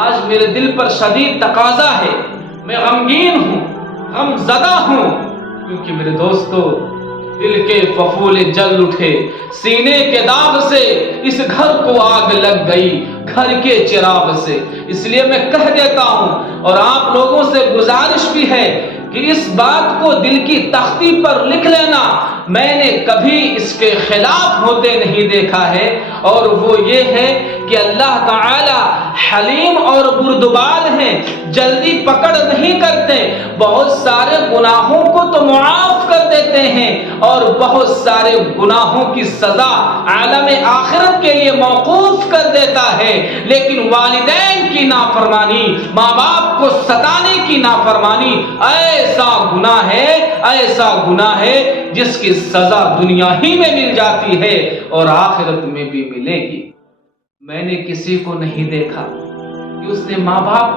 آج میرے دل پر شدید تقاضا ہے، میں غمگین ہوں، غم زدہ ہوں، کیونکہ میرے دوستو دل کے ففولے جل اٹھے، سینے کے داغ سے اس گھر کو آگ لگ گئی، گھر کے چراغ سے۔ اس لیے میں کہہ دیتا ہوں اور آپ لوگوں سے گزارش بھی ہے کہ اس بات کو دل کی تختی پر لکھ لینا، میں نے کبھی اس کے خلاف ہوتے نہیں دیکھا ہے، اور وہ یہ ہے کہ اللہ تعالی حلیم اور بردبار ہیں، جلدی پکڑ نہیں کرتے، بہت سارے گناہوں کو تو معاف کر دیتے ہیں اور بہت سارے گناہوں کی سزا عالم آخرت کے لیے موقوف کر دیتا ہے، لیکن والدین کی نافرمانی، ماں باپ کو ستانے کی نافرمانی ایسا گناہ ہے جس کی سزا دنیا ہی میں مل جاتی ہے اور آخرت میں بھی ملے گی۔ میں نے کسی کو نہیں دیکھا کہ اس نے ماں باپ